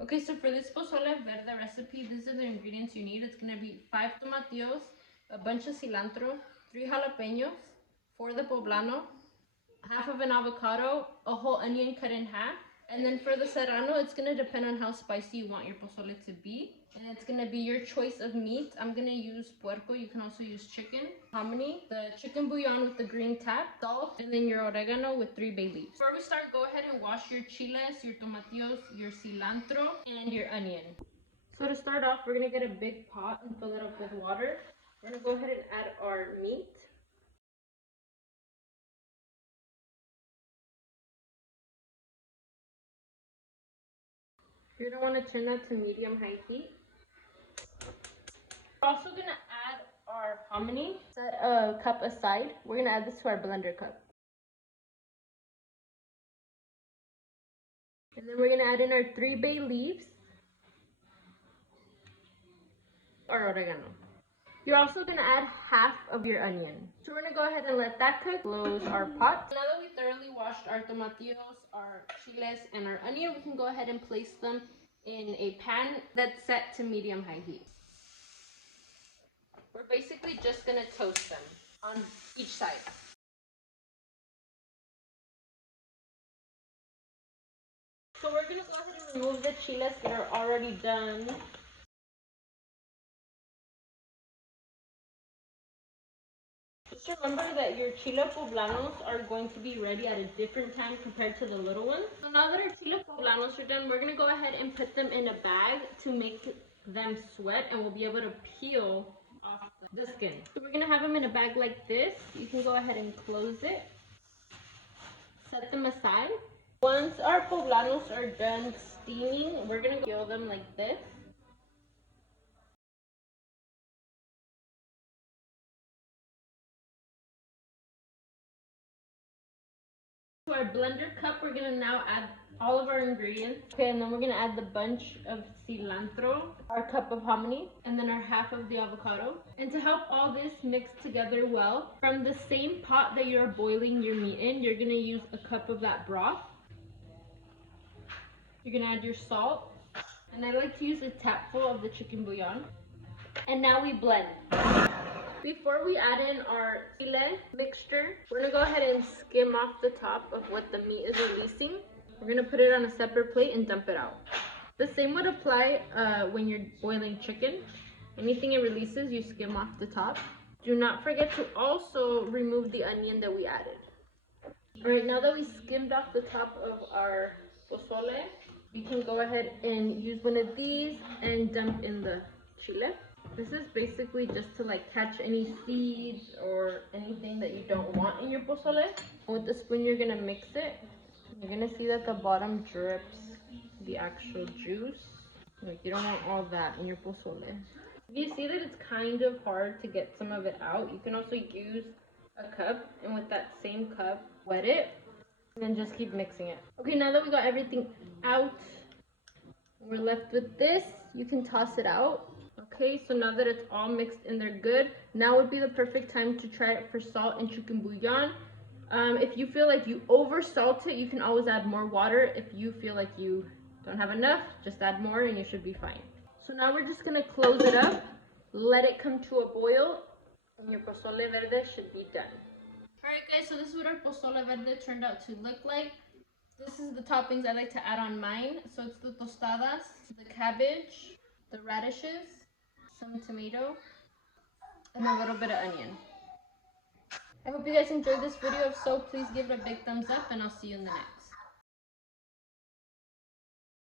Okay, so for this pozole verde recipe, these are the ingredients you need. It's going to be 5 tomatillos, a bunch of cilantro, 3 jalapenos, 4 the poblano, half of an avocado, a whole onion cut in half. And then for the serrano, it's going to depend on how spicy you want your pozole to be. And it's going to be your choice of meat. I'm going to use puerco. You can also use chicken. Hominy, the chicken bouillon with the green tap, salt, and then your oregano with 3 bay leaves. Before we start, go ahead and wash your chiles, your tomatillos, your cilantro, and your onion. So to start off, we're going to get a big pot and fill it up with water. We're going to go ahead and add our meat. You're going to want to turn that to medium-high heat. We're also going to add our hominy. Set a cup aside. We're going to add this to our blender cup. And then we're going to add in our 3 bay leaves. Our oregano. You're also going to add half of your onion. So we're going to go ahead and let that cook. Close our pot. Now that we thoroughly washed our tomatillos, our chiles, and our onion, we can go ahead and place them in a pan that's set to medium-high heat. We're basically just going to toast them on each side. So we're going to go ahead and remove the chiles that are already done. Just remember that your chile poblanos are going to be ready at a different time compared to the little ones. So now that our chile poblanos are done, we're going to go ahead and put them in a bag to make them sweat, and we'll be able to peel off the skin. So we're going to have them in a bag like this. You can go ahead and close it. Set them aside. Once our poblanos are done steaming, we're going to peel them like this. To our blender cup, we're going to now add all of our ingredients. Okay, and then we're going to add the bunch of cilantro, our cup of hominy, and then our half of the avocado. And to help all this mix together well, from the same pot that you're boiling your meat in, you're going to use a cup of that broth. You're going to add your salt, and I like to use a tapful of the chicken bouillon. And now we blend. Before we add in our chile mixture, we're going to go ahead and skim off the top of what the meat is releasing. We're going to put it on a separate plate and dump it out. The same would apply when you're boiling chicken. Anything it releases, you skim off the top. Do not forget to also remove the onion that we added. Alright, now that we skimmed off the top of our pozole, you can go ahead and use one of these and dump in the chile. This is basically just to like catch any seeds or anything that you don't want in your pozole. With the spoon, you're gonna mix it. You're gonna see that the bottom drips the actual juice. Like, you don't want all that in your pozole. If you see that it's kind of hard to get some of it out, you can also use a cup, and with that same cup, wet it, and then just keep mixing it. Okay, now that we got everything out, we're left with this. You can toss it out. Okay, so now that it's all mixed and they're good, now would be the perfect time to try it for salt and chicken bouillon. If you feel like you over salt it, you can always add more water. If you feel like you don't have enough, just add more and you should be fine. So now we're just gonna close it up, let it come to a boil, and your pozole verde should be done. Alright guys, so this is what our pozole verde turned out to look like. This is the toppings I like to add on mine. So it's the tostadas, the cabbage, the radishes, some tomato, and a little bit of onion. I hope you guys enjoyed this video. If so, please give it a big thumbs up, and I'll see you in the next.